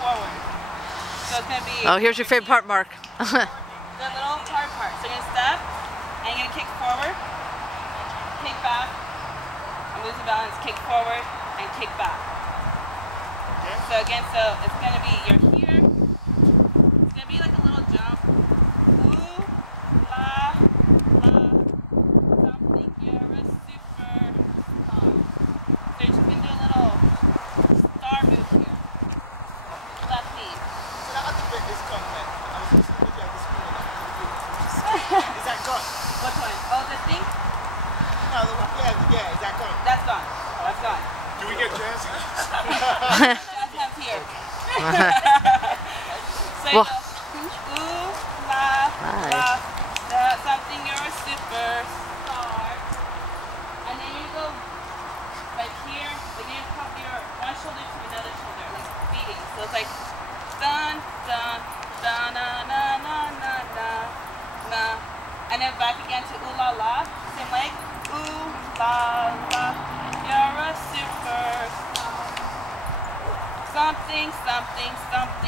forward. So it's going to be... Oh, here's your favorite part, Mark. the little hard part. So you're going to step, and you're going to kick forward, kick back, and lose the balance, kick forward, and kick back. Okay. So again, so it's going to be, you're here, it's going to be like a little jump. Ooh, la, something, you're a super star. So you're just going to do a little star move here. Left knee. So that other bit is gone then. I was watching the video this morning. Is that gone? Which one? Oh, this thing? No, the one, yeah, is that gone? That's gone. That's gone. Do we get jerseys? That's hands here. So you go, ooh, la, something, you're a superstar. And then you go like here, but you pop your one shoulder to another shoulder, like beating. So it's like dun, dun, dun, na, na, na, na, na, na. And then back again to ooh la la, same leg, ooh la la, you're a superstar. Something, something, something.